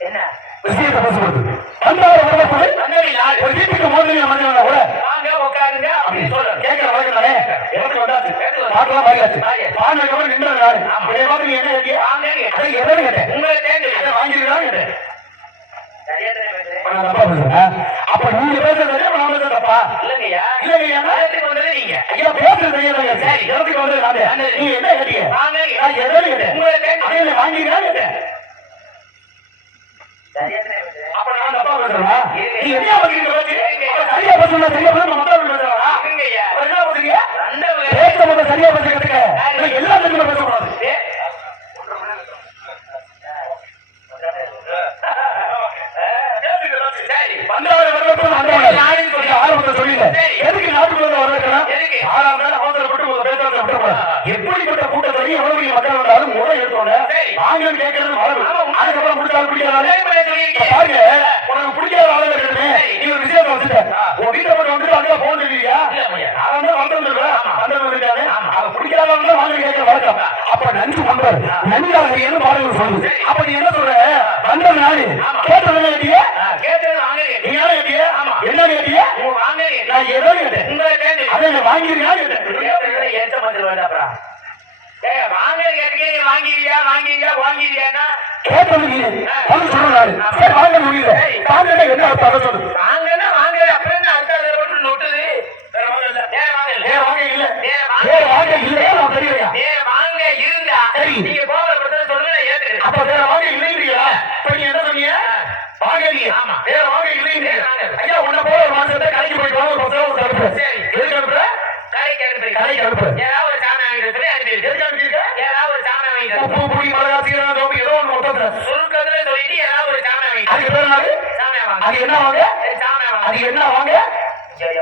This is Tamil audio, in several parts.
என்ன விஷயத்தை பேசுவது ஒரு வீட்டுக்கு மோதலில் மனிதனா கூட வாங்க உட்காருங்க அப்படின்னு சொல்ல கேட்கிற வழக்கம் தானே எனக்கு வந்தாச்சு பாட்டெல்லாம் வாங்கியாச்சு வாங்கினதுக்கு அப்புறம் நின்றது நானு இதே மாதிரி நீ என்ன கேட்டிய எதுன்னு கேட்டேன் உங்களை வாங்கிருக்கா கேட்டேன் அப்ப நீங்க பேசுறது நாம தப்பா இல்லைங்கய்யா இல்லைங்கய்யா நீங்க ஐயா பேசுறது இடத்துக்கு வந்து நீங்க என்ன கேட்டீங்க எதுன்னு கேட்டேன் உங்களை வாங்கிருக்கா கேட்டேன் அப்ப நான் தப்பா பேசுறேன் நீங்க என்ன சரியா பேசுறா சரியா பேசுற மக்கள் பேசுறாரா பேச மட்டும் சரியா பேசுறதுக்கு எல்லாத்துக்குமே பேசக்கூடாது எதுக்கு நாட்டுக்குள்ள வரவேற்கணும் எப்படிப்பட்ட கூட்டத்தில் எவ்வளவு மக்கள் வந்தாலும் முறை எடுத்தோட வாங்கன்னு கேட்கறது மரபு அதுக்கப்புறம் முடிச்சாலும் பிடிக்காது பாருங்க உனக்கு பிடிக்காத ஆளுங்க இருக்குது நீ ஒரு விஷயத்தை வச்சுட்ட உன் வீட்டை மட்டும் வந்துட்டு அதுல போன் இல்லையா அதான் வந்துருக்காரு அதை பிடிக்காத வாங்க கேட்கிற வழக்கம் அப்ப நன்றி பண்றாரு நன்றாக என்ன பாடல்கள் சொல்லுது அப்ப நீ என்ன சொல்ற வந்தது நானு கேட்டது என்ன கேட்டிய நீங்க யாரும் கேட்டிய என்ன கேட்டிய நான் ஏதோ கேட்டேன் அதை வாங்கிருக்கா கேட்டேன் கேட்டது நீ சொல்றாரு வாங்க முடியல வாங்க என்ன அர்த்தம் சொல்லு வாங்கன்னா வாங்க அப்புறம் அர்த்தம் நோட்டுது வாங்க இல்லையா நான் தெரியலையா வாங்க இருந்தா நீங்க கோபப்படுத்த சொல்லுங்க ஏத்துக்கிறேன் அப்ப வேற வாங்க இல்லையா இப்ப நீ என்ன சொன்னீங்க வாங்க இல்லையா ஆமா வேற வாங்க இல்லையா ஐயா உன்ன போல ஒரு மாசத்தை கடைக்கு போயிட்டு வாங்க ஒரு பசங்க அனுப்புற சரி எதுக்கு அனுப்புற கடைக்கு அனுப்புற ஏதாவது ஒரு சாமி வாங்கிட்டு சொல்லி அனுப்பி எதுக்கு அனுப்பியிருக்க ஏதாவது ஒரு சாமி வாங்கிட்டு உப்பு புளி மிளகா சீரகம் சோப்பு ஏதோ ஒன்று மொத்தத்துல சுருக்கத்துல சொல்லிட்டு ஏதாவது ஒரு சாமி வாங்கி அதுக்கு பேர் நாடு சாமி வாங்க அது என்ன வாங்க சாமி வாங்க அது என்ன வாங்க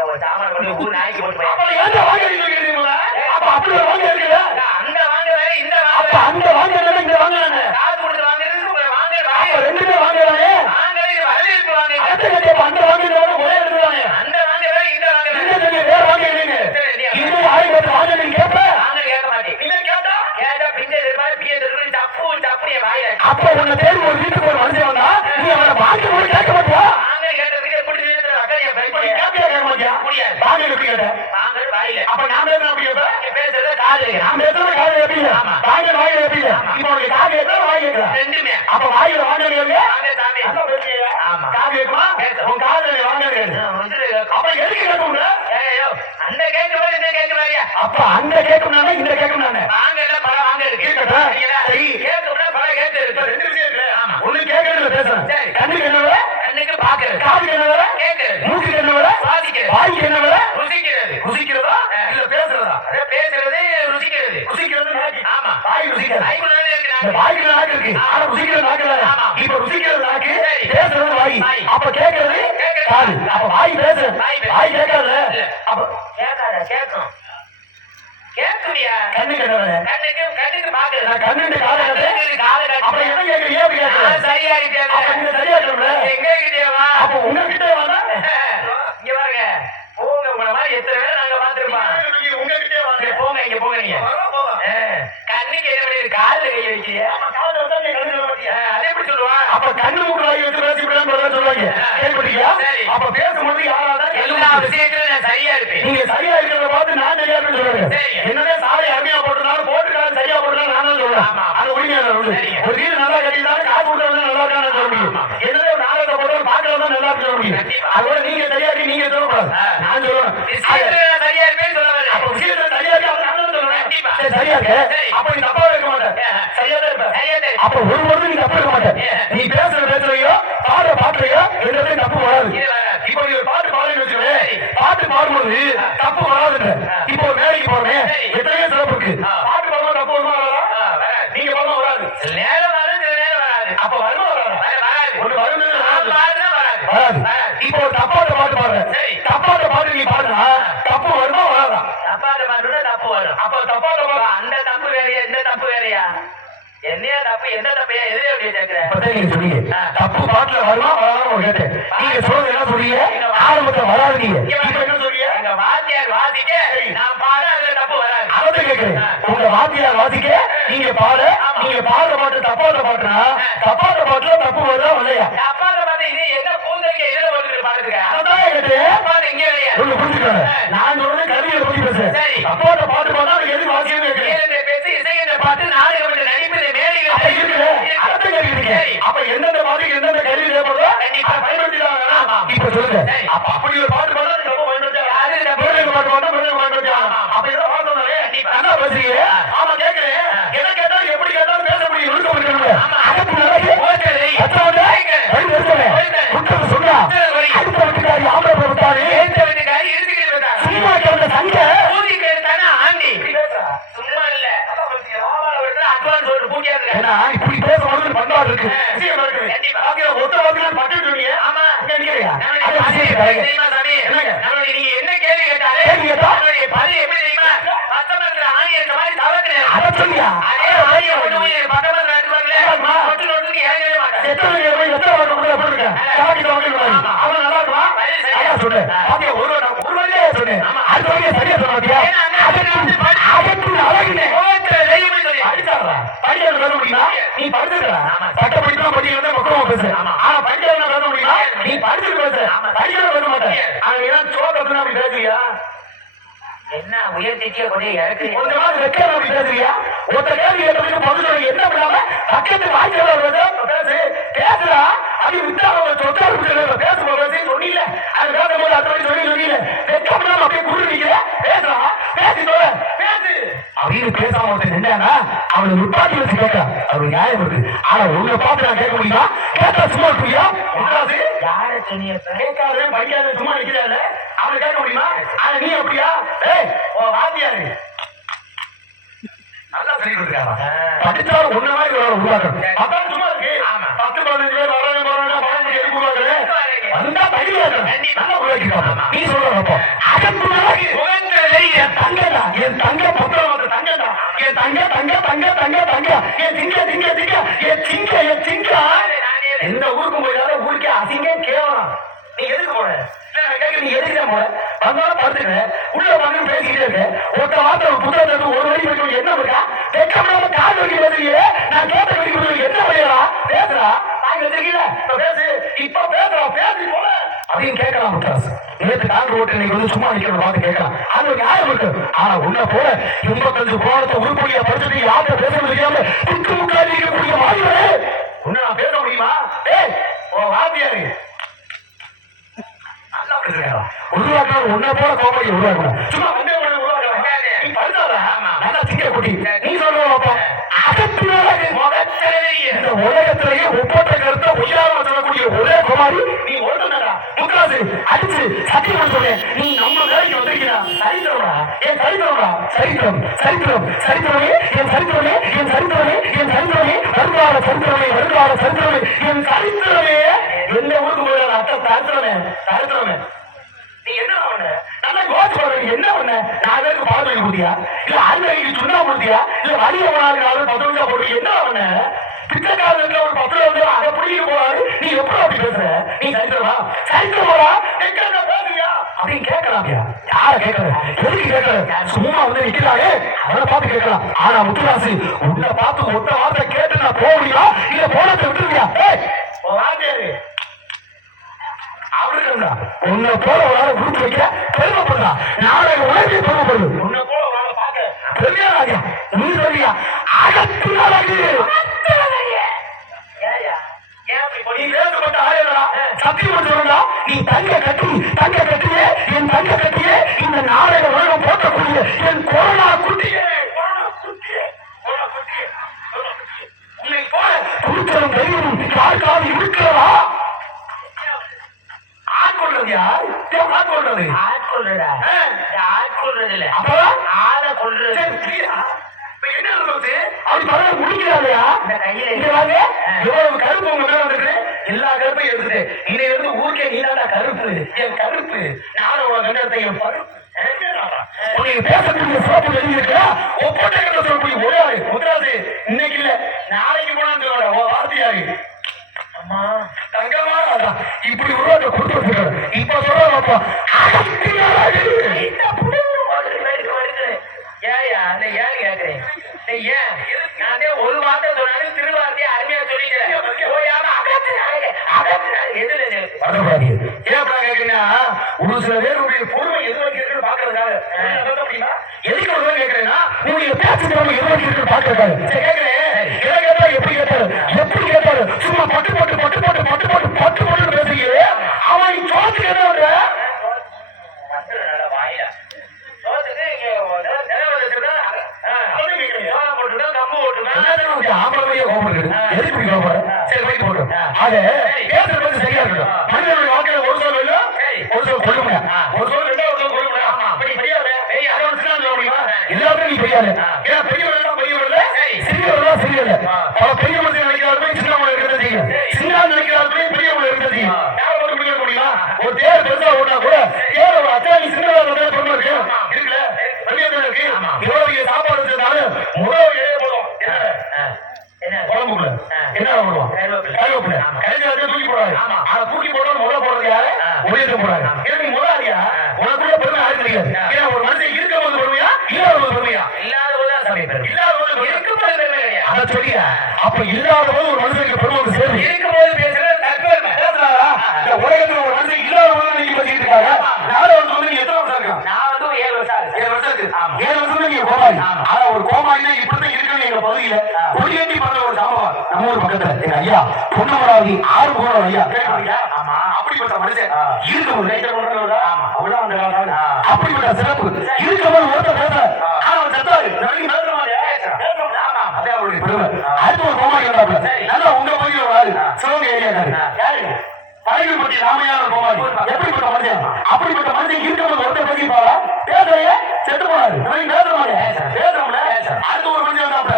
ஒரு சாமான் கொண்டு ஊர் நாய்க்கு போட்டு அப்ப ஏன் வாங்க இருக்கீங்களா அப்ப அப்படி ஒரு வாங்க இருக்குதா அந்த வாங்க வேற இந்த வாங்க அப்ப அந்த வாங்க வேற இந்த வாங்க காசு கொடுத்து வாங்குறது உங்க வாங்க அப்ப ரெண்டுமே வாங்கறானே வாங்கறது வரல இருக்கு வாங்க அடுத்து அந்த வாங்க வேற ஒரே இருக்குதானே அந்த வாங்க வேற இந்த வாங்க இந்த வேற வாங்க இல்லைங்க இது ஆயிரத்து வாங்க நீங்க கேப்ப வாங்க கேட்க மாட்டீங்க இல்ல கேட்டா பிஞ்ச மாதிரி பிய இருக்கு தப்பு அப்படியே வாயில அப்ப உன்ன தேடி ஒரு வீட்டுக்கு ஒரு மனுஷன் வந்தா நீ அவன வாங்க கூட கேட்க மாட்டியா வாங்க கேட்டதுக்கு எப்படி அப்ப நாம என்ன பேசுறது காது நாம பேசுறது காது எப்படிங்க வாங்க வாயில எப்படிங்க இப்போ உனக்கு காது எப்ப வாயில ரெண்டுமே அப்ப வாயில வாங்குறீங்க வாங்க சாமி ஆமா காது கேக்குமா உன் காது வாங்குறீங்க அப்ப எதுக்கு கேக்குற ஏயோ அந்த கேக்குற இந்த கேக்குறாயா அப்ப அந்த கேக்குறானே இந்த கேக்குறானே வாங்க இல்ல பல வாங்க இருக்கு சரி கேக்குறா பல கேக்கு இருக்கு ரெண்டு விஷயம் இருக்கு ஆமா ஒண்ணு கேக்குறதுல பேசுறேன் சரி கண்ணுக்கு என்ன வர கண்ணுக்கு பாக்குறது காதுக்கு என்ன வர கேக்குறது மூக்குக்கு என்ன வர வாசிக்கிறது வாய்க்கு என்ன வர ருசிக்கிறதா இல்ல பேசுறதா அதே பேசுறது ருசிக்கிறது நாக்கு ஆமா வாய் ருசிக்கிறது வாய்க்கு நாக்கு இருக்கு ஆனா ருசிக்கிறது நாக்கு இல்ல இப்ப ருசிக்கிறது நாக்கு பேசுறது வாய் அப்ப கேக்குறது காது அப்ப வாய் பேசுறது வாய் கேட்காத அப்ப கேட்கும் கேக்குறியா கண்ணுக்கு கண்ணுக்கு பாக்குறது நான் கண்ணுக்கு காது அப்ப என்ன கேக்குறீங்க அப்படி கேக்குறேன் சரியா இருக்கு அப்ப நீங்க சரியா இருக்கீங்க எங்க கிட்டேவா அப்ப உங்க கிட்டே வாடா இங்க வாங்க போங்க உங்கள மாதிரி எத்தனை பேர் நாங்க பாத்துறோம் உங்க கிட்டே வாங்க போங்க இங்க போங்க நீங்க கண்ணுக்கு என்ன பண்ணி கால்ல கை வைக்கிறீங்க ஆமா கால்ல வந்தா நீ கண்ணுல மாட்டியா அதே எப்படி சொல்லுவா அப்ப கண்ணு மூக்கு வாய் வச்சு பேசிட்டு சொல்லுவாங்க கேள்விப்பட்டீங்களா அப்ப பேசும்போது யாராவது எல்லா விஷயத்திலும் நான் சரியா இருப்பேன் நீங்க சரியா இருக்கிறத பார்த்து நான் சரியா இருப்பேன்னு சொல்லுங்க என்னவே சாலை அருமையா போட்டுனாலும் போட்டுக்காலும் சரியா போட்டுனாலும் நான் தான் சொல்றேன் அது உண்மையான ஒரு வீடு நல்லா கட்டினாலும் காசு கொடுத்தா நல்லா இருக்கான்னு சொல்ல முடியும் என்னவே ஒரு நாளத்தை போட்டாலும் பாக்கிறதா நல்லா இருக்கு சொல்ல முடியும் அதோட நீங்க சரியா இருக்கு நீங்க சொல்லக்கூடாது நான் சொல்லுவேன் சரியா இருப்பேன்னு சொல்லுவாங்க அப்ப விஷயத்துல சரியா இருக்கு நான் சொல்லுவேன் சரியா இருக்கு அப்ப நீ தப்பா இருக்க மாட்டேன் சரியா தான் இருப்ப அப்ப ஒரு பொழுது நீ தப்பு இருக்க மாட்டேன் நீ பேசுறையோ பாடுறையோ ரெண்டு தப்பு வராது இப்ப நீ ஒரு பாட்டு பாடுன்னு வச்சுக்கவே பாட்டு பாடும்போது தப்பு வராதுங்க இப்போ ஒரு வேலைக்கு போறேன் எத்தனையோ சிறப்பு இருக்கு பாட்டு பாடும்போது தப்பு வருமா வராதா நீங்க பாடுமா வராது நேரம் வராது அப்ப வருமா வராது ஒரு வரும் வராது இப்போ ஒரு தப்பாட்ட பாட்டு பாடுறேன் தப்பாட்ட பாட்டு நீ பாடுனா தப்பு வருமா வராதா தப்பாட்ட பாட்டுனா தப்பு வரும் அப்ப தப்பாட்ட பாட்டு அந்த தப்பு வேறையா இந்த தப்பு வேறையா என்னையா தப்பு எந்த தப்பையா எதிரே அப்படியே கேட்கிறேன் தப்பு பாட்டுல வருமா வராதான் கேட்டேன் நீங்க சொல்றது என்ன சொல்றீங்க ஆரம்பத்துல வராது நீங்க இப்ப என்ன சொல்றீங்க எங்க வாத்தியார் வாசிக்க நான் பாட அதுல தப்பு வராது. அதை கேட்கிறேன். உங்க வாத்தியார் வாசிக்க நீங்க பாட, நீங்க பாடுற பாட்டு தப்பாத பாட்டுனா தப்பாத பாட்டுல தப்பு வருதா இல்லையா? தப்பாத பாட்டு இது எங்க பூந்தங்க எதிர வந்துட்டு பாடுறதுக்கு அதான் கேட்டேன். பாட்டு எங்க இல்லையா ஒண்ணு புரிஞ்சுக்காங்க. நான் சொல்றது கவிதை பத்தி பேசுறேன். சரி, தப்பாத பாட்டு பாடா எது வாசிக்கவே கேட்கிறேன். பேசி இசைங்கிற பாட்டு நாடகம் நடிப்பு மேடைகள் இருக்குது. அர்த்தம் கேட்கிறீங்க. அப்ப எந்தெந்த பாட்டுக்கு எந்தெந்த கருவி தேவைப்படுதோ கண்டிப்பா பயன்படுத்திட்டாங்க. இப்ப சொல்லுங்க. அப்ப அப்படி ஒரு பாட்டு பாடா நீங்க பயன்படுத்தி பாட்டு பாட்டா பயன்படுத்தி அப்ப இதெல்லாம் வாழ்ந்தாலே நல்லா பேசுறீங்க. ஆமா கேட்கிறேன். என்ன கேட்டாலும் எப்படி கேட்டாலும் பேச முடியும். இருக்க முடியும். அதுக்கு நிறைய சொன்னா அடுத்த வீட்டுக்காரி ஆம்பளை விட்டாரு சும்மா கிடந்த சங்க ஆண்டி சும்மா இல்ல அட்வான்ஸ் ஒரு பூட்டியாது. ஏன்னா இப்படி பேசும்போது பண்பாடு இருக்கு. ஒத்த வாக்கில பட்டு சொன்னீங்க. ஆமா நீங்க என்ன கேள்வி கேட்டாலே பதில் எப்படி தெரியுமா? பத்தமன்ற ஆணி இருக்க மாதிரி தவறு அதை சொன்னியா? அதே ஆணியை கொண்டு போய் பத்தமன்ற எடுப்பாங்களே ஒட்டு நோட்டுக்கு இறங்கவே மாட்டேன். அவன் நல்லா இருக்குமா? சொன்னேன் ஒரு வழியா சொன்னேன். அடுத்த வழியா சரியா சொன்னாதியா? நீ படிச்சிருக்கா? சட்ட படிக்கலாம் படிக்கிறத மக்களும் பேசு. ஆனா படிக்கிறத பேச முடியுமா? நீ படிச்சுட்டு பேச படிக்கிறத பேச மாட்டேன். அவன் சோகத்துல அப்படி பேசுறியா? என்ன உயர்த்திக்கே கொஞ்சம் இறக்கு கொஞ்சமாவது வைக்க அப்படி பேசுறியா? ஒருத்த கேள்வி கேட்டதுக்கு பதில் என்ன பண்ணாம பக்கத்து வாய்ச்சல் பேசு பேசுறா. அது விட்டா சொத்தாரு பேசும்போது பேசி சொன்னீங்க. அது பேசும்போது அத்தனை சொன்னீங்க. வெக்கப்படாம அப்படியே குறுநிக்கிற பேசுறா. பேசி பேசு அப்படின்னு பேசாம ஒருத்தர் நின்றானா அவனை நிப்பாட்டி வச்சு கேட்க அவரு நியாயம் இருக்கு. ஆனா உங்களை பார்த்து நான் கேட்க முடியுமா? கேட்டா சும்மா இருக்குயா? யார சொன்னீங்க? கேட்காத படிக்காத சும்மா நிக்கிறாரு. அவனை கேட்க முடியுமா? ஆனா நீ அப்படியா? வாத்தியாரு நல்லா சொல்லி கொடுக்குறாங்க. படிச்சாலும் ஒண்ணு மாதிரி உருவாக்கணும். அதான் சும்மா இருக்கு. 10 15 பேர் வந்தா படிக்கிறாங்க. நல்லா உருவாக்கிருக்காங்க. நீ சொல்றப்போ என் தங்கடா என் தங்க பத்திரம் தங்கடா என் தங்க தங்க தங்க தங்க தங்க என் திங்க திங்க திங்க என் சிங்க என் சிங்க எந்த ஊருக்கு போயிடாத ஊருக்கே அசிங்க கேவலம். நீ எதுக்கு போன? நீ எதுக்கு போன? வந்தாலும் படுத்துக்கிறேன் உள்ள வந்து பேசிக்கிட்டே இருக்க. ஒருத்த வார்த்தை புத்தகத்துக்கு ஒரு வழி போய் என்ன இருக்கா? வெக்கப்படாம கால் வழி பேசுறீங்க. நான் கேட்ட வழி என்ன வழியா பேசுறா? நாங்க வச்சிருக்கீங்க பேசு இப்ப பேசுறா பேசி போல அப்படின்னு கேட்கலாம். முட்டாசு நேற்று கால் ரோட்டு இன்னைக்கு வந்து சும்மா நிக்கிறத பார்த்து கேட்கலாம். அது ஒரு நியாயம் இருக்கு. ஆனா உன்ன போல 85 கோணத்தை உருப்படியா படிச்சுட்டு யார்கிட்ட பேச முடியாம துக்கு முக்காடி இருக்கக்கூடிய வாய்ப்பு உன்ன நான் பேச முடியுமா? ஏய் ஓ வாத்தியாரு உருவாக்கணும். உன்ன போல கோப்பையை உருவாக்கணும். சும்மா வந்து உருவாக்கலாம். நீ படுத்தாதா நல்லா திங்க குட்டி. நீ சொல்லுவா இந்த உலகத்திலேயே ஒப்பற்ற கருத்தை உயிராக சொல்லக்கூடிய ஒரே குமாரி நீ ஒருத்தனடா. முக்காசு அடிச்சு சத்தியம் சொல்றேன். நீ நம்ம வேலைக்கு வந்திருக்கிறா. சரித்திரம்டா என் சரித்திரம்டா. சரித்திரம் சரித்திரம் சரித்திரமே என் சரித்திரமே என் சரித்திரமே என் சரித்திரமே வருங்கால சரித்திரமே வருங்கால சரித்திரமே என் சரித்திரமே. எந்த ஊருக்கு போயிடாத அத்தை சரித்திரமே சரித்திரமே. நீ என்ன பண்ண? நல்லா யோசிச்சு பாருங்க. என்ன பண்ண? 4 பேருக்கு பால் வாங்கி கொடுத்தியா? இல்ல அண்ணன் சுண்ணா கொடுத்தியா? இல்ல வழிய போனாலும் 10 ரூபா போட்டு என்ன பண்ண? பிச்சைக்காரங்க ஒரு 10 ரூபா அதை பிடிக்க போறாரு. நீ எப்படி அப்படி பேசுற? நீ சரித்திரமா சரித்திரமா எங்க பேசுறியா அப்படின்னு கேட்கலாம்யா. யார கேட்கல? எதுக்கு கேட்கல? சும்மா வந்து நிக்கிறாரு அவனை பார்த்து கேட்கலாம். ஆனா முத்துராசு உன்னை பார்த்து ஒத்த வார்த்தை கேட்டு நான் போக முடியுமா? இல்ல போனதை விட்டுருவியா? வாத்தியாரு அவருக்குண்டா உன்னை போல ஒரு ஆளை குடுத்து வைக்க பெருமைப்படுறா. நாளைக்கு உலகே பெருமைப்படுது. உன்னை போல ஒரு ஆளை பார்க்க பெருமையா நீ சொல்லியா? அகத்துனாலு நீ வேறுபட்ட ஆளுடா. சத்தியம் சொல்லுடா. நீ தங்க கட்டியே என் தங்க கட்டியே இந்த நாளைய உலகம் போட்டக்கூடிய என் கொரோனா குட்டியே உன்னை போல குடித்தலும் தைரியமும் யாருக்காவது இருக்கிறதா? ஆட்கொள்றது இல்ல ஆளை கொள்றது. என்ன சொல்றது? அப்படி பரவாயில்ல முடிக்கிறாரையா? எவ்வளவு கருப்பு உங்க மேல வந்துட்டு எல்லா கருப்பையும் எடுத்துட்டு இன்னைக்கு வந்து ஊருக்கே நீதாடா கருப்பு. என் கருப்பு நானும் கண்டத்தை என் பருப்பு உனக்கு பேசக்கூடிய சோப்பு வெளியிருக்கா? ஒப்போட்டை கண்ட சொல்லக்கூடிய ஒரே ஆளு முத்துராசு இன்னைக்கு இல்ல நாளைக்கு போனா வார்த்தையாரு தங்கமா இப்படி உருவாக்க கொடுத்து வச்சிருக்காரு. இப்ப சொல்றாங்க நான் ஒரு வார்த்தை சொன்னாலும் திருவார்த்தையை அருமையா சொல்லிக்கிறேன். எதுல ஏன் கேக்குறீங்கன்னா ஒரு சில பேருடைய பொறுமை எது வரைக்கும் இருக்குன்னு பாக்குறதுக்காக எதுக்கு ஒரு கேட்கிறேன்னா உங்களுடைய பேச்சு திறமை எது வரைக்கும் இருக்குன்னு பாக்குறதுக்காக கேட்கிறேன். எதை கேட்டாலும் எப்படி கேட்டாரு சும்மா பட்டு போட்டு பேசுகிறே அவன் சோத்துக்கு என்ன சரியா இருக்கட்டும். மனிதனுடைய வாழ்க்கையில ஒரு சொல் இல்ல ஒரு சொல் கொள்ள முடியாது. ஒரு சொல் இல்ல ஒரு சொல் கொள்ள முடியாது. அப்படி பெரியாரு சொல்ல முடியுமா? எல்லாருமே நீ பெரியாரு. ஏன்னா பெரியவர்கள் சிறியவர்கள் பல பெரிய மனிதர்கள் நினைக்கிறார்கள் சின்னவங்க இருக்கிறத செய்யும். சின்ன நினைக்கிறார்கள் பெரியவங்க இருக்கிறத செய்யும். யாரை பார்த்து முடிக்க முடியுமா? ஒரு தேர் பெருசா ஓட்டா கூட தேர் ஒரு அச்சாரி சின்னதாக பெருமை இருக்கு இருக்குல்ல பெரிய இருக்கு. இவ்வளவு சாப்பாடு வச்சிருந்தாலும் முதல் இலைய போடும் குழம்புக்குள்ள என்ன போடுவோம் கருவேப்பிலை கரைச்சி தூக்கி போடுறாரு. அதை தூக்கி போட்டோம் முதல்ல போடுறது யாரு உயர்த்த போறாரு. எனக்கு முதலாளியா உனக்குள்ள பெருமை ஆறு கிடையாது. ஏன்னா ஒரு மனுஷன் இருக்கும் போது பெருமையா இல்லாத போது பெருமையா இல்லாத போது இருக்கும் போது பெருமை கிடையாது. அதை சொல்லியா அப்ப இல்லாத போது ஒரு மனுஷனுக்கு பெருமை சேர்ந்து இருக்கும் போது பேசுறது தற்பெருமை பேசுறாரா? உலகத்துல ஒரு மனுஷன் இல்லாத போது நீங்க பேசிட்டு இருக்காங்க. நாலு வருஷம் வந்து நீங்க எத்தனை வருஷம் இருக்காங்க? நான் வந்து 7 வருஷம் 7 வருஷம் இருக்கு. 7 வருஷம் நீங்க கோமாளி. ஆனா ஒரு கோமாளினா இப்பதான் இருக்குன்னு எங்க பகுதியில கொடியேற்றி பண்ண ஒரு சம்பவம் நம்ம ஊர் பக்கத்துல எங்க ஐயா பொன்னமராவதி 6 போன ஐயா அப்படிப்பட்ட மனுஷன் இருக்கும்போது அவ்வளவு அந்த காலம் அப்படிப்பட்ட சிறப்பு இருக்கும்போது ஒருத்தர் பேச அவன் செத்தாரு அவருடைய பெருமை. அடுத்த ஒரு கோமாளி வந்தாப்புல நல்லா உங்க பகுதியில் ஒரு ஆளு சிவகங்கை ஏரியாக்காரு யாரு பழகிப்பட்டி ராமையான கோமாளி. எப்படிப்பட்ட மனுஷன் அப்படிப்பட்ட மனுஷன் இருக்கும்போது ஒருத்தர் பேசிப்பாரா பேசுறைய செத்து போனாரு பேசுறோம்ல. அடுத்த ஒரு மனுஷன் வந்தாப்புல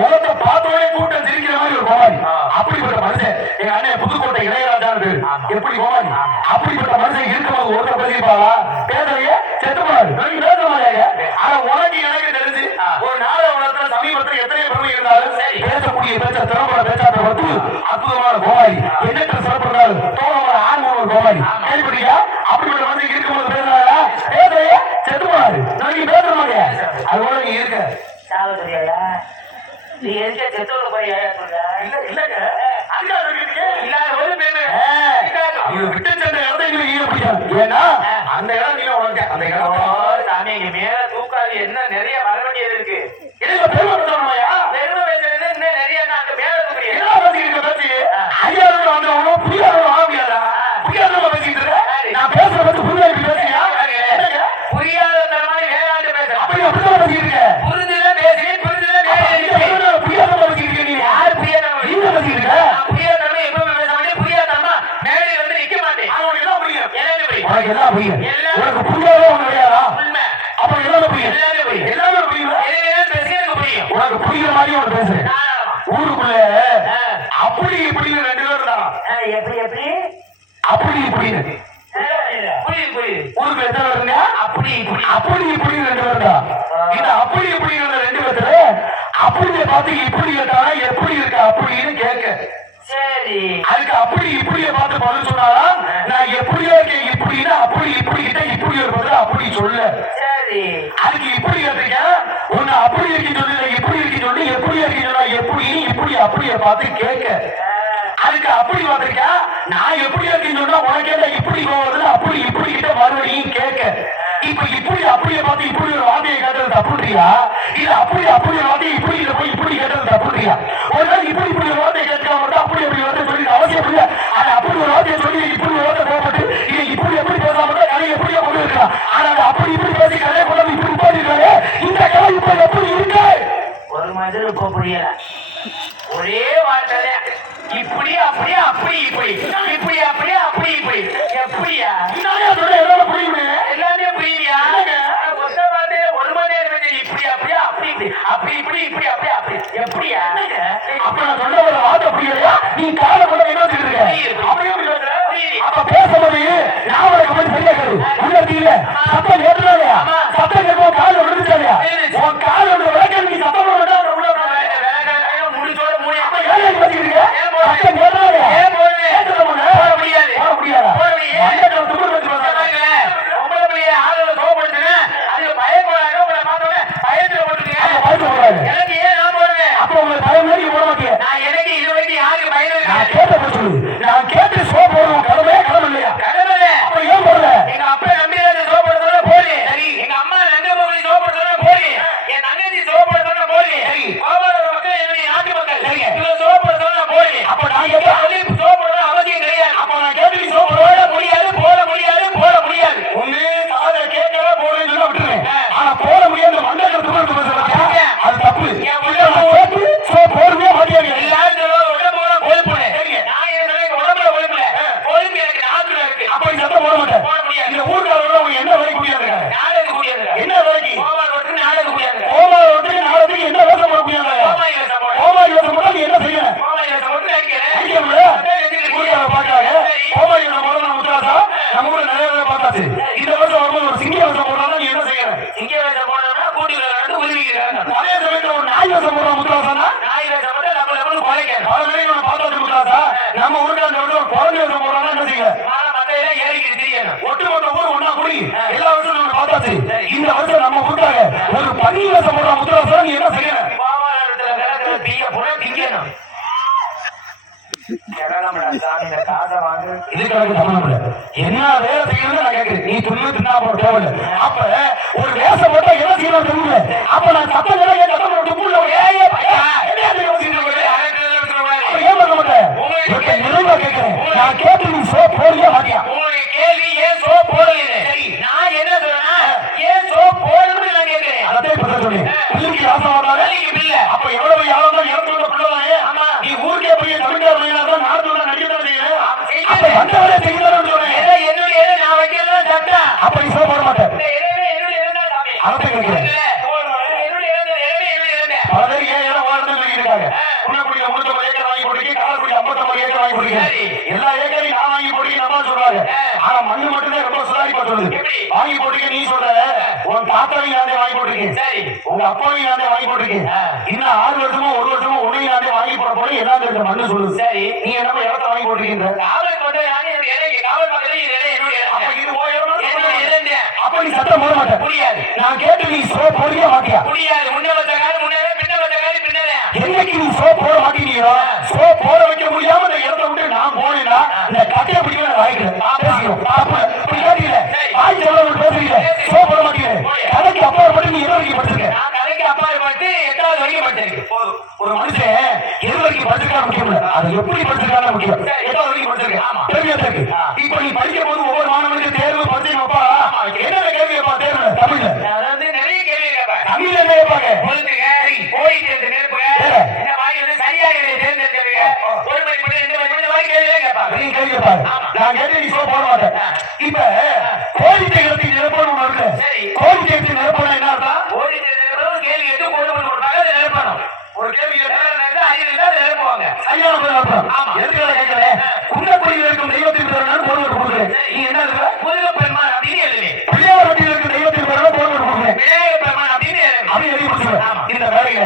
முகத்தை பார்த்தோடனே கூட்டம் சிரிக்கிற மாதிரி ஒரு கோமாளி. அப்படிப்பட்ட மனுஷன் எங்க அண்ணன் புதுக்கோட்டை இளையராஜான்னு பேரு. எப்படி கோமாளி அப்படிப்பட்ட மனுஷன் இருக்கும்போது ஒருத்தர் பேசிப்பாரா பேசுறைய செத்து போனாரு பேசுற மாதிரியாக. ஆனா உனக்கு எனக்கு தெரிஞ்சு ஒரு நாளை உலகத்துல சமீபத்தில் எத்தனை பெருமை இருந்தாலும் பேசக்கூடிய பேச்ச திறம்பட பேச்சாற்ற வந்து அற்புதமான கோமாளி. எண்ணற்ற சிறப்பு தோழமான ஆண்மோன கோமாளி கேள்விப்பட்டீங்களா? அப்படிப்பட்ட மனுஷன் இருக்கும்போது பேசுறாரா பேசுறைய செத்து போனாரு பேசுற மாதிரியா அது போல நீங்க இருக்க நீ எங்க செத்தோட போய் இல்லங்க விட்டு சென்ற இடத்தை ஏன்னா அந்த இடம் நீங்க உனக்கு அந்த இடம் சாமி இங்க மேல தூக்காது என்ன நிறைய வர வேண்டியது இருக்கு. பெருமை பேசணுமாயா? பெருமை பேசுறது இன்னும் நிறைய அங்க மேல இருக்கு. என்ன பேசிக்கிட்டு பேசி ஐயா வந்தவங்க புரியாதவங்க ஆக முடியாதா? புரியாதவங்க பேசிக்கிட்டு இருக்க நான் பேசுற பத்தி புரியாது பேசியா புரியாத மாதிரி வேளாண்டு பேசுறேன். அப்படி அப்படிதான் பேசிக்கிட்டு இருக்க புரிஞ்சுல பேசி புரிஞ்சுல புரியாதவங்க பேசிக்கிட்டு இருக்க. நீ யாரு புரியாதவங்க நீங்க பேசிக்கிட்டு இருக்க புரியாதவங்க எப்பவுமே பேச மாட்டேன். புரியாதவங்க மேலே வந்து நிக்க மாட்டேன். உனக்கு எல்லாம் புரியும் உனக்கு எல்லாம் புரியும். உனக்கு புரியாத ஒண்ணு கிடையாதா? உண்மை அப்ப எல்லாமே புரியும் எல்லாமே புரியும். உனக்கு புரியுற மாதிரி ஒண்ணு பேசுறேன். ஊருக்குள்ள அப்படி இப்படின்னு 2 பேர் இருந்தாங்க. எப்படி எப்படி அப்படி இப்படின்னு புரியுது ஊருக்குள்ள எத்தனை பேர் இருந்தா அப்படி இப்படின்னு 2 பேர் இருந்தா. இந்த அப்படி இப்படின்னு 2 பேர்த்துல அப்படியே பார்த்து இப்படி கேட்டானா எப்படி இருக்கு அப்படின்னு கேட்க சரி அதுக்கு அப்படி இப்படியே பார்த்து பதில் சொன்னாலும் நான் எப்படியோ இருக்கேன் இப்படின்னா அப்படி இப்படி கிட்ட இப்படி ஒரு பதில் அப்படி சொல்ல சரி அதுக்கு இப்படி கேட்டீங்க உன்னை அப்படி இருக்கு சொல்லி இப்படி இருக்கு சொல்லி எப்படி இருக்கு சொன்னா எப்படி இப்படி அப்படியே பார்த்து கேட்க அதுக்கு அப்படி பார்த்திருக்கா நான் எப்படி இருக்குன்னு சொன்னா உனக்கு இப்படி போவதில்லை அப்படி இப்படி கிட்ட மறுபடியும் கேட்க இப்ப இப்படி அப்படியே பார்த்து இப்படி ஒரு வார்த்தையை கேட்டது தப்புன்றியா இல்ல அப்படி ஒரு வார்த்தையை இப்படி போய் இப்படி கேட்டது தப்புன்றியா? ஒரு நாள் இப்படி ஒரு வார்த்தையை கேட்காம மட்டும் அப்படி வார்த்தை சொல்லி அவசியம் இல்லை. ஆனா அப்படி ஒரு வார்த்தையை சொல்லி இப்படி ஒரு வார்த்தை போகப்பட்டு இது இப்படி எப்படி பேசாம கதை எப்படியா கொண்டு இருக்கலாம். ஆனா அப்படி இப்படி பேசி கதையை கொண்டு இப்படி போயிருக்காரு. இந்த கதை இப்ப எப்படி இருக்கு ஒரு மாதிரி இப்ப புரியல. ஒரே வார்த்தை இப்படி அப்படியே அப்படி இப்படி இப்படி அப்படியே அப்படி இப்படி எப்படியா எல்லாமே புரியுமே எல்லாமே புரியுறியா? மொத்த வார்த்தை ஒரு மணி நேரம் இப்படி அப்படியே அப்படி இப்படி அப்படி இப்படி இப்படி அப்படியே அப்படி எப்படியா? அப்ப நான் சொன்ன ஒரு வார்த்தை புரியலையா? நீ காலை கொண்டு என்ன வச்சுக்கிட்டு அப்படியே அப்ப பேசும்போது நான் உனக்கு மட்டும் சரியா கேடு உள்ள சத்தம் கேட்டுறாங்க சத்தம் கேட்கும் கால விழுந்துட்டாங்க உன் கால விளக்க நீ சத்தம் முடிச்சோட மூணு அப்ப ஏன் வச்சுக்கிட்டு சத்தம் கேட்டுறாங்க பன்னீர் ரசம் போடுற முத்துராசம் நீ என்ன செய்யணும்? பாவாளத்துல கிடக்கிற தீய புற திங்கணும். இது கணக்கு சம்பந்தம் இல்ல. என்ன வேலை செய்யணும்னு நான் கேட்கிறேன். நீ துண்ணு தின்னா போட தேவையில்ல. அப்ப ஒரு வேஷம் போட்டா என்ன செய்யணும் தெரியல. அப்ப நான் சத்தம் எல்லாம் ஏன் கட்ட போட்டு மூணு ஏன் பையா என்ன ஏன் பண்ண மாட்டேன்? நிறைவா கேட்கிறேன். நான் கேட்டு நீ சோ போடுறியா மாட்டியா? உங்களுடைய கேள்வி ஏன் சோ போடல? நான் என்ன சொல்றேன்னா ஏன் சோ போடணும்னு நான் கேட்கிறேன். அதே பத்தி சொல்லி பிள்ளைக்கு ஆசை வராது. இல்ல அப்ப எவ்வளவு யாரும் இறந்து பிள்ளைதானே. ஆமா நீ ஊருக்கே போய் தமிழ்நாடு மையனாதான் நாடு நடிகை செய்யணும். அப்ப வந்தவரே செய்யணும் சொல்றேன். என்னுடைய நான் வைக்கிறதா சட்டம். அப்ப நீ சோ போட மாட்டேன். என்னுடைய அதை கேட்கிறேன். பல பேர் ஏன் இடம் வாழ்ந்து இருக்காங்க. புண்ணக்குடியில 350 ஏக்கர் வாங்கி போட்டு காரக்குடி 59 ஏக்கர் வாங்கி போட்டு எல்லா ஏக்கரையும் நான் வாங்கி போட்டு நம்ம சொல்றாங்க. ஆனா மண்ணு மட்டும்தான் ரொம்ப சுதாரிப்பா சொல்லுது. வாங்கி போட்டு நீ சொல்ற உன் தாத்தாவையும் நானே வாங்கி போட்டிருக்கேன். உங்க அப்பாவையும் நானே வாங்கி போட்டிருக்கேன். இன்னும் 6 வருஷமோ 1 வருஷமோ உன்னையும் நானே வாங்கி போட போல எல்லாம் இருக்கிற மண்ணு சொல்லுது. சரி நீ என்ன இடத்த வாங்கி போட்டிருக்கீங்க. காவல் பக்கத்துல அப்ப இது அப்ப நீ சட்டம் போட மாட்டேன். புரியாது. நான் கேட்டு நீ சோ போடியா மாட்டியா? புரியாது. முன்ன வச்ச காலம் முன்னே பின்ன வச்ச காலம் பின்னே. என்னைக்கு நீ சோ போட மாட்டீங்களோ சோ போட வைக்க முடியாம இந்த இடத்த விட்டு நான் போனேன்னா இந்த கட்டையை பிடிக்க நான் வாங்கிக்கிறேன். பேசிக்கிறோம் பாப்பு இப்படி கேட்டீங்க. வாய் செலவு பேசுறீங்க. சோ போட மாட்டீங்க. கதைக்கு அப்பா மட்டும் நீ எது வரைக்கும் படிச்சிருக்க? நான் கதைக்கு அப்பா படித்து 8வது வரைக்கும் படிச்சிருக்கேன். ஒரு மனுஷன் எது வரைக்கும் படிச்சிருக்கான்னு முக்கியம் இல்ல. அது எப்படி படிச்சிருக்கான்னு முக்கியம். 8வது வரைக்கும் படிச்சிருக்கேன். ஆமா தெரியாதுக்கு. இப்ப நீ படிக்கும் போது ஒவ்வொரு மாணவனுக்கு தேர்வு பரிசு வைப்பா. என்ன கேள்வி வைப்பா தேர்வு? தமிழ்ல அதாவது நிறைய கேள்வி கேட்பாங்க. தமிழ்ல என்ன கேட்பாங்க? போய் நெருப்புங்க என்ன வாய் வந்து சரியா தேர்ந்தெடுக்கிறீங்க. ஒரு மணி மணி 2 மணி மணி வாய் கேள்வி கேட்பாங்க. நீ கேள்வி கேட்பாங்க. நான் கேட்டு நீ சோ போட மாட்டேன். இப்ப கோழி தேர்தலுக்கு நிரப்பணும் இருக்கு. கோழி தேர்தல் நிரப்பணும் என்ன அர்த்தம்? கோழி தேர்தல் கேள்வி கேட்டு கோழி கொடுப்பாங்க அதை நிரப்பணும். ஒரு கேள்வி நிரப்புவாங்க. சரியான பதில் அர்த்தம். ஆமா எதுக்காக கேட்கிறேன்? குன்னக்குடியில் இருக்கும் தெய்வத்தின் பேர் போர்வெட்டு கொடுக்குறேன். நீ என்ன இருக்கிற? முருகப் பெருமான் அப்படின்னு எழுதி. பிள்ளையார்பட்டியில் இருக்கும் தெய்வத்தின் பேர் போர்வெட்டு கொடுக்குறேன். விநாயகப் பெருமான் அப்படின்னு அப்படி எழுதி கொடுத்துருவேன். இந்த வேலையில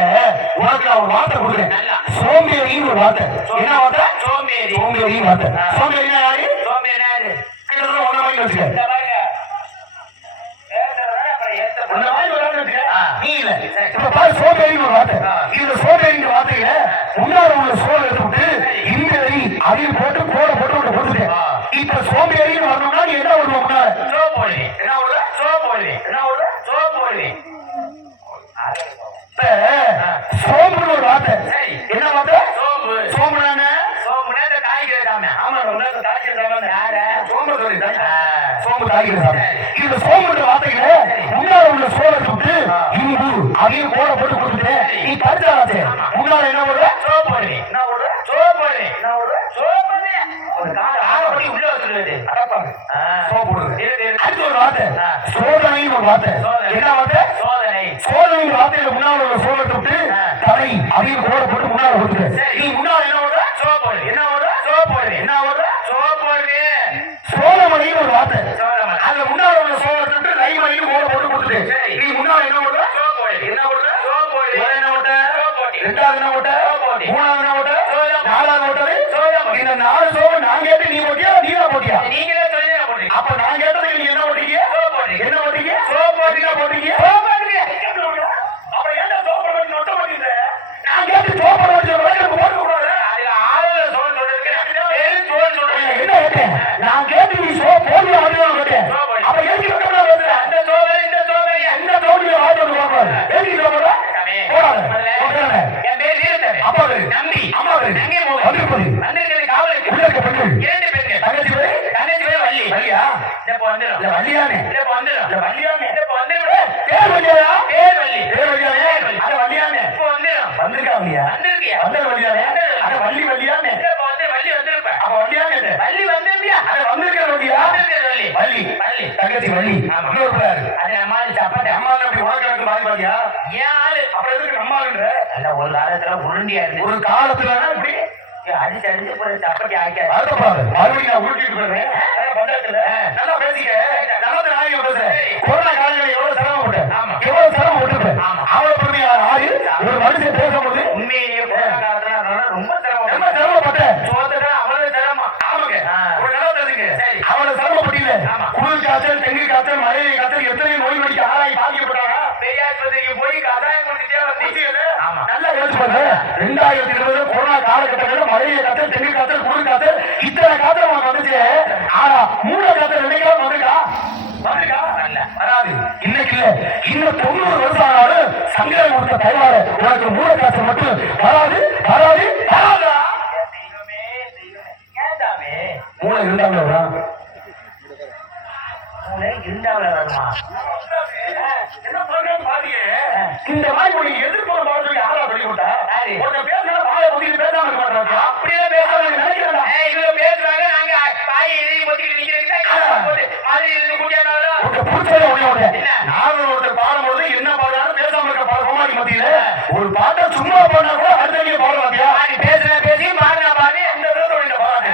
உனக்கு நான் ஒரு வார்த்தை கொடுக்குறேன். சோம்பேறின்னு ஒரு வார்த்தை. என்ன வார்த்தை? சோம்பேறி. சோம்பேறின்னு வார்த்தை. சோம்பேறினா யாரு? சோம்பேறினா யாரு? கிட்டத்தட்ட ஒன்றை வாங்கி வச்சுக்க. நீ இல்ல இப்ப பாரு சோம்பேறின்னு ஒரு வார்த்தை. இந்த சோம்பேறின்ற வார்த்தையில முன்னால உள்ள சோல் எடுத்துட்டு இந்த அதையும் போட்டு கோட போட்டு உள்ள போட்டுட்டேன். இப்ப சோம்பேறின்னு வரணும்னா நீ என்ன வருவோம் முன்னால? சோம்பேறி. என்ன வருது? சோம்பேறி. என்ன வருது? சோம்பேறி. சோம்புன்னு ஒரு வார்த்தை. என்ன வார்த்தை? சோம்பு. சோம்புனா சோம்புனா இந்த காய்கறி தாமே. ஆமா காய்கறி தாமே. யார? சோம்பு சொல்லி சோம்பு காய்கறி தாமே. இந்த சோம்புன்ற வார்த்தையில முன்னால உள்ள சோலை விட்டு இன்பு அதையும் கோட போட்டு கொடுத்துட்டு நீ படிச்சாச்சு. முன்னால என்ன வருது? சோம்பேறி. என்ன வருது? சோம்பேறி. என்ன வருது? சோம்பேறி. ஒரு கால ஆரப்படி உள்ள வச்சிருது. அடப்பாங்க. சோம்புடுது. அடுத்த ஒரு வார்த்தை சோதனைன்னு ஒரு வார்த்தை. என்ன வார்த்தை? சோதனை. சோதனைன்ற வார்த்தையில முன்னால உள்ள சோலை விட்டு தலை அதையும் கோட போட்டு முன்னால கொடுத்துட்டு நீ முன்னால என்ன வருது? சோம்பேறி. என்ன வருது? சோம்பேறி. என்ன வருது? சோம்பேறி. சோழமணின்னு ஒரு வார்த்தை. அதுல முன்னால உள்ள சோழத்தை விட்டு ரைமணின்னு கோட போட்டு கொடுத்துட்டு நீ முன்னால என்ன வருது? சோம்பேறி. என்ன வருது? சோம்பேறி. என்ன ஓட்ட? ரெண்டாவது என்ன ஓட்ட? மூணாவது என்ன ஓட்ட? நாலாவது ஓட்டது இந்த 4 சோழ நான் கேட்டு நீ போட்டியா நீங்க போட்டியா? நீங்களே சொல்லி போட்டீங்க. அப்ப நான் கேட்டது நீங்க என்ன ஓட்டீங்க? என்ன ஓட்டீங்க? சோம்பேறினா போட்டீங்க. சோம்பேறி. அப்ப ஏன்டா சோம்பேறி நொட்ட மாட்டீங்க? நான் கேட்டு சோம்பேறி வச்சு வரைக்கும் போட்டு கூடாது. அதுல ஆளு சோழ சொல்றேன். ஏன் சோழ சொல்றேன்? என்ன கேட்டேன்? நான் கேட்டு நீ சோ போடியா வந்து கேட்டேன். அப்ப எதுக்கு வெட்டமா வருது? அந்த சோம்பேறி இந்த சோம்பேறி இந்த சோம்பேறி வாய் வந்து போறாரு. எதுக்கு சோம்பேறி? போறாரு. போறாரு. என் பேர் வீரதேவன். அப்பா நம்பி. அம்மா நங்கை மோகன். வந்திருப்பது. வந்திருக்கிறது காவலுக்கு. உள்ள இருக்க பெண்கள். 2 பெண்கள். தங்கச்சி பேர் வள்ளி. வள்ளியா? இப்ப வந்துரும். இல்ல வள்ளியானே. இப்ப வந்துரும். இல்ல வள்ளியானே. இப்ப வந்துரும். பேர் வள்ளியா? பேர் வள்ளி. பேர் வள்ளியானே. அட வள்ளியானே. இப்ப வந்துரும். வந்திருக்கா வள்ளியா? வந்திருக்கியா? வந்தர் வள்ளியானே. அட வள்ளி வள்ளியானே. இப்ப வந்து வள்ளி வந்திருப்ப. அப்ப வள்ளியானே. வள்ளி வந்திருக்கியா? அட வந்திருக்கிற வள்ளியா? வந்திருக்கிற வள்ளி. வள்ளி. வள்ளி. தங்கச்சி வள்ளி. இன்னொரு பேர். அது அம்மாள் சப்பாத்தி. அம்மாள் அப்படி உனக்கு வாங்கி பாத்தியா? ஏன் ஆளு அப்ப எதுக்கு நம்மாளுன்ற? அல்ல ஒரு காலத்துல உருண்டியா இருக்கு. ஒரு காலத்துல இப்படி அடிச்சு அடிச்சு போற சப்பாத்தி ஆக்கி அறுத்தப்படாது. மறுபடியும் நான் உருட்டிட்டு போறேன். நல்லா பேசிக்க. நல்லது நாயகம் பேசுறேன். கொரோனா காலங்களில் எவ்வளவு சிரமப்பட்டேன். எவ்வளவு சிரமப்பட்டிருப்பேன். அவ்வளவு பெருமையா ஆறு ஒரு மனுஷன் பேசும்போது உண்மையிலேயே கொரோனா காலத்துல ரொம்ப சிரமப்பட்டேன். அவ்வளவு சிரமம். ஆமாங்க. ஒரு நல்லா தெரிஞ்சுங்க. அவ்வளவு சிரமப்பட்டீங்க. குளிர் காய்ச்சல், டெங்கு காய்ச்சல், மலேரியா காய்ச்சல் எத்தனை நோய் நொடிக்கு ஆளாகி பாதிக்கப்பட்டாங்க. பெரியாஸ்பத்திரிக்கு போய் 2020 கொரோனா காலகட்டத்தில் மழையில காத்தல், தெங்கு காத்தல், குளிர் காத்தல், இத்தனை காத்தல் உனக்கு வந்துச்சு. ஆனா மூல காத்தல் என்னைக்காவது வந்திருக்கா? வராது. இன்னைக்கு இல்ல, இன்னும் 90 வருஷம் ஆனாலும் சங்கரன் கொடுத்த தயார உனக்கு மூல காத்தல் மட்டும் வராது, வராது, வராதா? மூளை இருந்தாங்களா வரா? இந்த மாதிரி ஒரு எதிர்ப்பு பாடத்துக்கு யாரா சொல்லி கொடுத்தா? ஒருத்தர் பேசுனா வாயை பொத்திட்டு பேசாம இருக்க மாட்டாங்க. அப்படியே பேசாம நினைக்கிறேன். இவங்க பேசுறாங்க, நாங்க பாய் எதையும் பொத்திக்கிட்டு ஒருத்தர் பாடும்போது என்ன பாடுறாரு பேசாம இருக்க பாடமாடி மத்தியில ஒரு பாட்டை சும்மா பாடினா கூட அடுத்த பாடுவாங்க. பேசுற பேசி பாடுறா பாடு இந்த பாடாது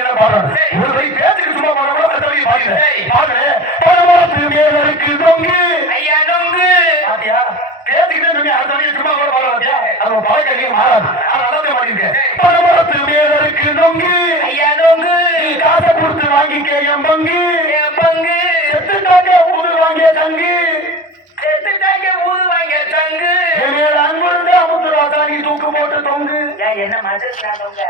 என்ன பாடுறாரு ஒரு வழி பேச்சுக்கு சும்மா பாடுற கூட அடுத்த வழி பாடுறேன் பாடுறேன் பரமரத்து மேலருக்கு தொங்கு ஐயா தொங்கு பாத்தியா பேச்சுக்கிட்டே சொல்லி அடுத்த வழி சும்மா கூட பாடுறாங்க. அது பழக்க மாறாது. அது நல்லதே மாட்டிருக்கேன். பரமரத்து மேலருக்கு தொங்கு ஐயா தொங்கு காசை கொடுத்து வாங்கிக்க என் பங்கு என் பங்கு செத்துட்டாங்க ஊரு வாங்கிய தங்கு செத்துட்டாங்க ஊரு வாங்கிய தங்கு மேல அன்புருந்து அமுத்துராசா நீ தூக்கு போட்டு தொங்கு. என்ன மதுங்க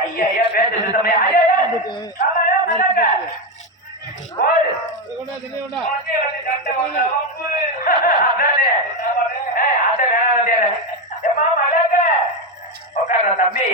ஐயா ஐயா பேசுறது தம்பி ஐயா ஐயா